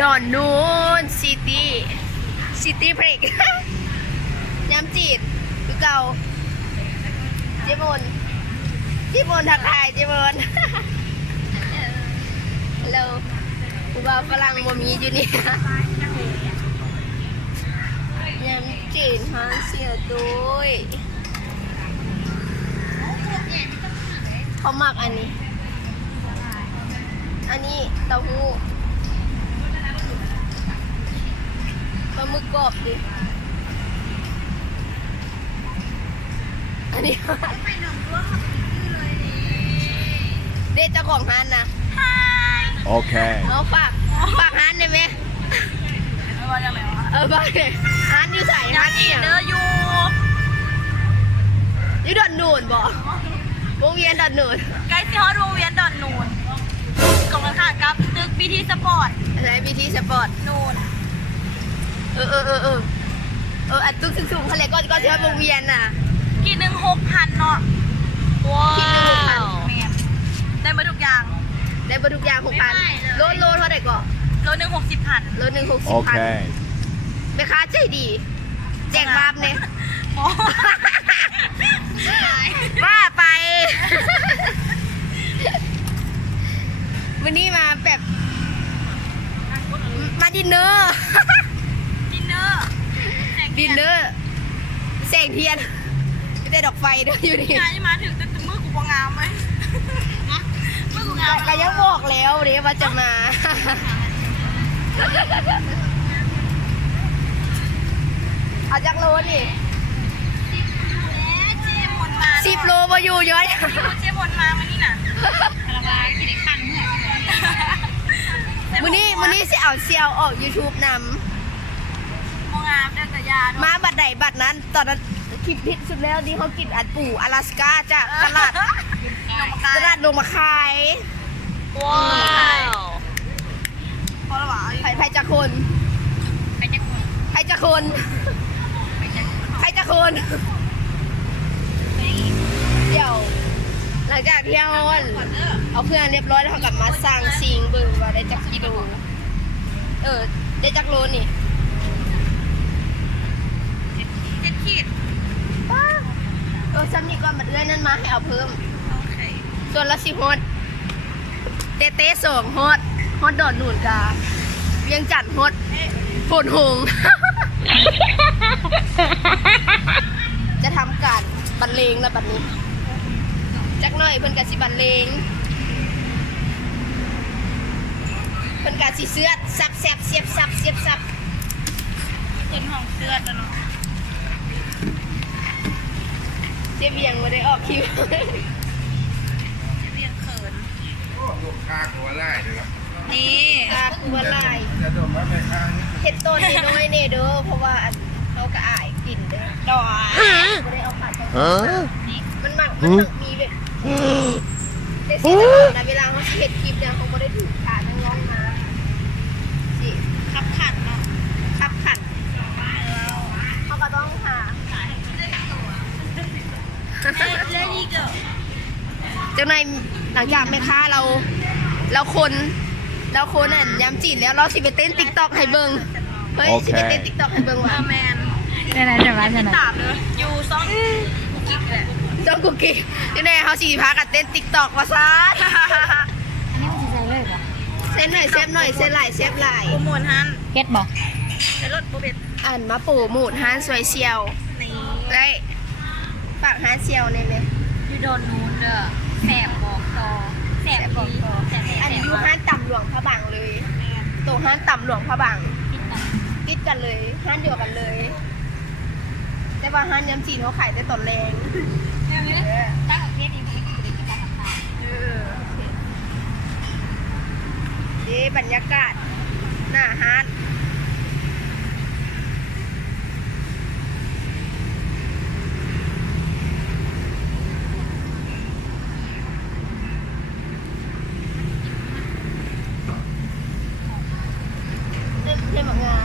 ดอนนูนซิตี้ซิตี้เพรกน้ำจีดคือเก่าเจมอนเจมอนทักทายเจมอนฮัลโหลกูว่าฝรั่งบ่มีอยู่นี่น้ำจีดฮานเสียด้วยเขามักอันนี้ อันนี้เต้าหู้าหมึกกรอบดิ อันนี้ เด็ดเจ้าของร้านนะ Okay. เอาฝากฝากร้านได้ไหมไม่ว่าจะอะไรวะเออฝากเลยร้านอยู่ใส่ร้านอีหยังเด้ออยู่อยู่ดอนนูนบ่วงเวียนดอนนูนใกล้ซีฮอตวงเวียนดอนนูนกำลังขาดกับตึกบีทีสปอร์ตอะไรบีทีสปอร์ต นูน เออเออเออเออเอออันตุ้งสูงๆเขาเลยก็ก็จะวงเวียนน่ะกี่หนึ่งหกพันเนาะคิดหนึ่งหกพันแม่นได้มาทุกอย่าง ได้บรรทุกยางหกพันไม่ได้เลย โลโลเท่าไหร่ก็โลหนึ่งหกสิบพันโลหนึ่งหกสิบพัน Okay. แม่ค้าใจดีแจกบาปเนี่ยโอ้ว่าไป วันนี้มาแบบมาดินเนอร์ ดินเนอร์แสง ดินเนอร์แสงเทียนไม่ได้ดอกไฟด้วยอยู่นี่งานที่มาถึงแต่มือกูพองามไหมมือกูงามก็ยังบอกแล้วเดี๋ยวว่าจะมา เอาจากโลนี่เอ๊ะเจมอนมาสิบโลมาอยู่เยอะเจมอนมามานี่น่ะคาราบาที่ได้ขันเมื่อมือนี้มือนี้สิเอาเซียวออก YouTube นม องามเด้อกระยาำมาบัดใดบัดนั้น ตอนนั้นคลิปพิษสุดแล้วนี่เขากินอันปู่อลาสกาจากตลาดตลาดลงมาขายว้าวพอละหวะไผ่ไผ่จะคนไปจะคนไผ่จะคนไปจะคนไผ่จะคนเดี๋ยว หลังจากที่เอาเอาเครื่องเรียบร้อยแล้วเขากลับมาสั่งซิงเบิ่งว่าได้จักกิโลเออได้จักโลนี่ เจ็ดขีด ป้า เออซ้ำนี่ก่อนบัดเอื้อยนั่นมาให้เอาเพิ่ม โอเคส่วนละสิฮอดเตเต้สองฮอดฮอดดอนหนุนกาเวียงจันทน์ฮอดฝนหง จะทำการบรรเลงแล้วบัดนี้ จักหน่อยเพิ่นกะสิบรรเลง เพิ่นกะสิเสื้อดซับแซบเสียบซับเสียบซับขึ้นห้องเสื้อแล้วเนาะ เจ๊เบียงบ่ได้ออกคิวเรียนเขิน โอ้ลูกค้าหัวไล่เดี๋ยวนะนี่ตาบัวลายจะโดนมาไม่ค้างนี่เฮ็ดต้นน้อยๆเนี่ยเด้อเพราะว่าอันเขาก็อายกินเด้อดอกบ่ได้เอาขาดไป Huh? มันมักมันมักมีแบบแต่สิแต่เวลาเขาสิเฮ็ดคลิปเนี่ยเขาบ่ได้ถูกขาทั้งร้องมาสิ ขับขันเนาะ ขับขันเขาก็ต้องหา เลยดีเกิ เจ้านายหลังจากแม่ค้าเราเราคนเราคนอะย้ำจีนแล้วเราสิไปเต้น TikTok ให้เบิ่งเฮ้ยสิไปเต้น TikTok ให้เบิ่งเอว่าอแมนได้ไหนจะมาจะไหนตามเลยอยู่ซ่องกิ๊กแหละเจ้ากุกกี้เจ้านายเขาสิพากันเต้น TikTok ว่าซะอันนี้มันจะใส่เลยป่ะเส้นหน่อยเซฟหน่อยเส้นหลายเซฟหลายโปรโมทฮันเก็ตบอกใช้รถโปรเบตอ่านมาโปรโมทฮานสวยเชียวนี่ได้ฝากฮานเชียวในเลยอยู่โดนนู้นเด้อ แสบบอกต่อแสบบอกต่อแสบแสบอันนี้อยู่ห้างต่ำหลวงพระบางเลยตรงห้างต่ำหลวงพระบางติดกันเลยห้างเดียวกันเลย แต่ว่าห้างย้ำจีนเขาขายแต่ตอนแรงตั้งประเทศนี้ไม่ได้กินการทำงานเออเอ๊ะบรรยากาศหน้าห้างเล่นเล่นแบบงา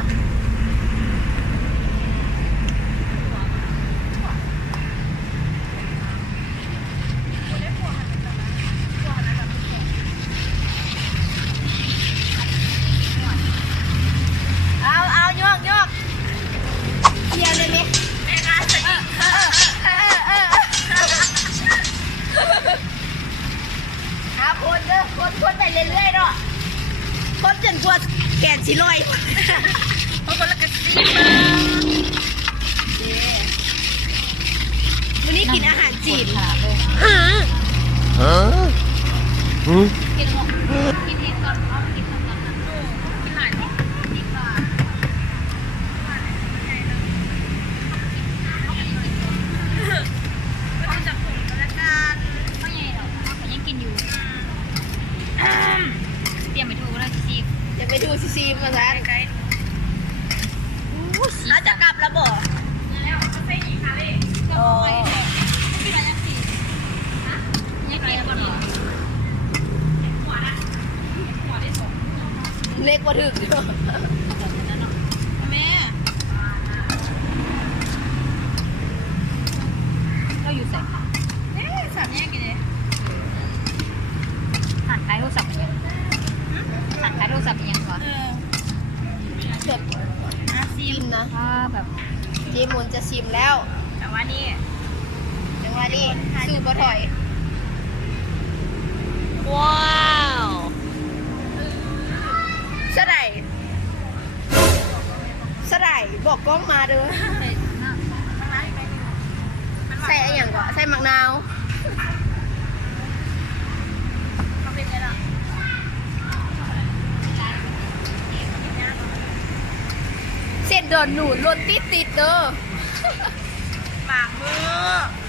กดกดไปเรื่อยๆเนาะกดจนกว่าแกนสิลอย เพราะคนละกระซิบ วันนี้กินอาหารจีน ขาเลย Huh? Hmm? กินหมดกินเห็ดก่อนเพราะกินตอนนั้นกินหลายรอบกินก่อน ก็จะผงกันละกัน ไม่ใหญ่หรอกเขายังกินอยู่เตรียมไปทูแล้วจีบ จะไปดู ซีซีมาซะไกล เราจะกลับแล้วบ่ โอ้ยกินอะไรยังสิยังกินก่อนเหรอ เล็กกว่าถึก แม่ เราอยู่ใส่ เอ๊ะสามแยกกันเลย หันขายโทรศัพท์ยังหันขายโทรศัพท์ยังก่อน เออ แบบ อาซี ชิ ม มนะ ถ้าแบบ เจมุนจะชิมแล้ว แต่ว่านี่ จังหวะ นี้สู้บ่ถอย ว้าวสะไดสะไดบอกกล้องมาเด้อใส่หน้าใส่อะไรอย่างก่อนใส่มะนาวเขาเป็นไงล่ะเส้นโดนหนูรถติดติดๆเด้อปากมือแ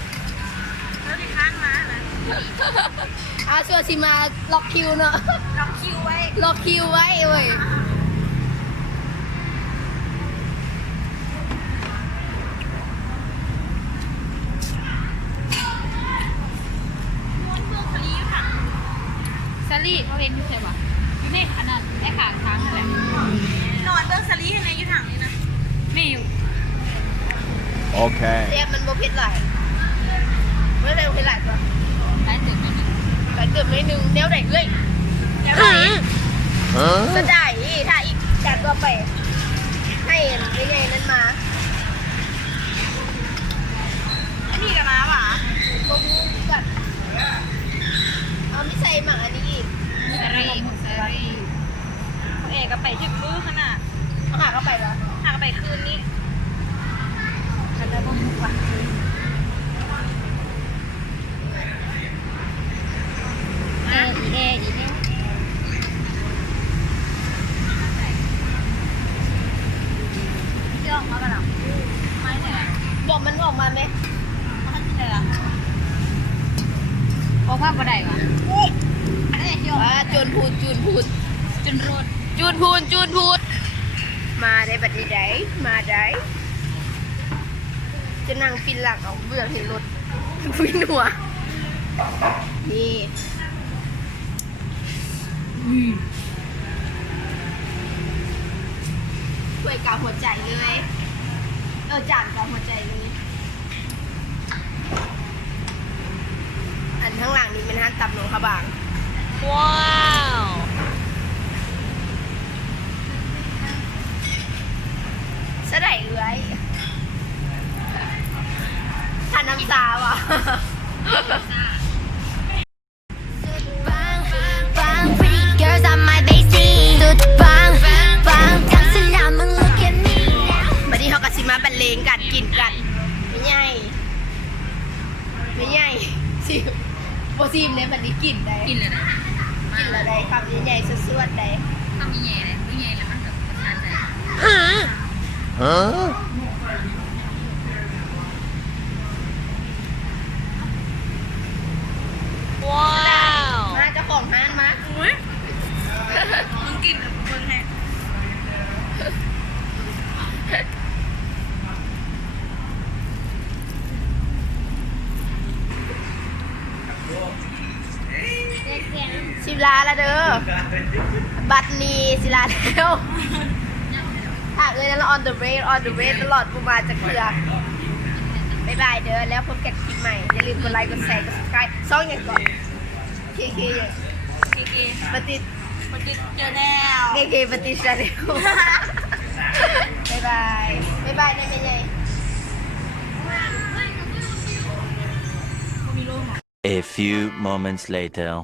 ล้วที่ข้างมานะอาชัวร์สิมาล็อกคิวเนาะล็อกคิวไว้ล็อกคิวไว้เว้ยม้วนเพื่องคลีอยู่ถังซารี่เขาเองอยู่ใช่ปะอยู่ในอันนั้นไอ้ขางทางนั่นแหละนอนเบื้องสลีให้ในอยู่ถังนี่นะไม่อยู่ Okay. เรียกมันบ่เผ็ดหลาย ไม่ไม่หลายตัวร้านตึกนั่นน่ะหลายเติมไม่นึงแนวไหนเอ้ยแนวไหนสะได้ถ้าอีกจานตัวไป ให้ไม่ไงนั้นมาอันนี้กันมาหวะบงกันเอาไม่ใส่หมาอันนี้อีกซรี่ของซรีเขาเอกก็ไปถึงมือขนาดเอาหาเข้าไปวากไปคืนนี้ คันแล้วก็มุกว่ะเออดีเอดีเอย่องมาปะล่ะไม่ใช่ บอกมันออกมาไหม ไม่ใช่เหรอ โอ้ภาพบ่ได้วะอันนี้ย่องว่าจูนพูดจูนพูดจนรูดจูนพูดจูนพูด มาได้บัดนี้ได้มาได้จะนั่งปินหลังเอาเบื่อเห็นรถคุยหนัวนี่ถ้วยกาวหัวใจเลย เออจานกาวหัวใจเลย อันข้างหลังนี่เป็นฮันตับหนูขบางว้าวสะไดเอื้อยทานน้ำตาว่ะ Bang, pretty girls on my basie. Do the bang, bang, dancing now, look at me now. วันนี้เขาก็สิมาบรรเลงกันกินกัน ไม่ใหญ่ไม่ใหญ่ซิ มโบซิมเนี่ยวันนี้กินได้กินเลยนะกินแล้วได้คำใหญ่ๆสวดๆได้ทำยังไงเลยยังไงแล้วมันแบบประทานใจ Huh? มาเจ้าของร้านมา อุ้ยมึงกินกับมึงไง สิ ลาละเด้อ บัตรนี้สิลาแล้วถ้าเอ้ยนั่น on the way on the way ตลอดปูมาจะเกลือบ๊ายบายเด้อ แล้วพบกันคลิปใหม่ อย่าลืมกดไลค์ กดแชร์ กด subscribe ซ่องอย่างก่อน เคเคอย่างเก๋ปฏิๆมันจะเจอแล้วเคเคปฏิชาเร็วบ๊ายบาย บ๊ายบายได้ไหมยาย A few moments later.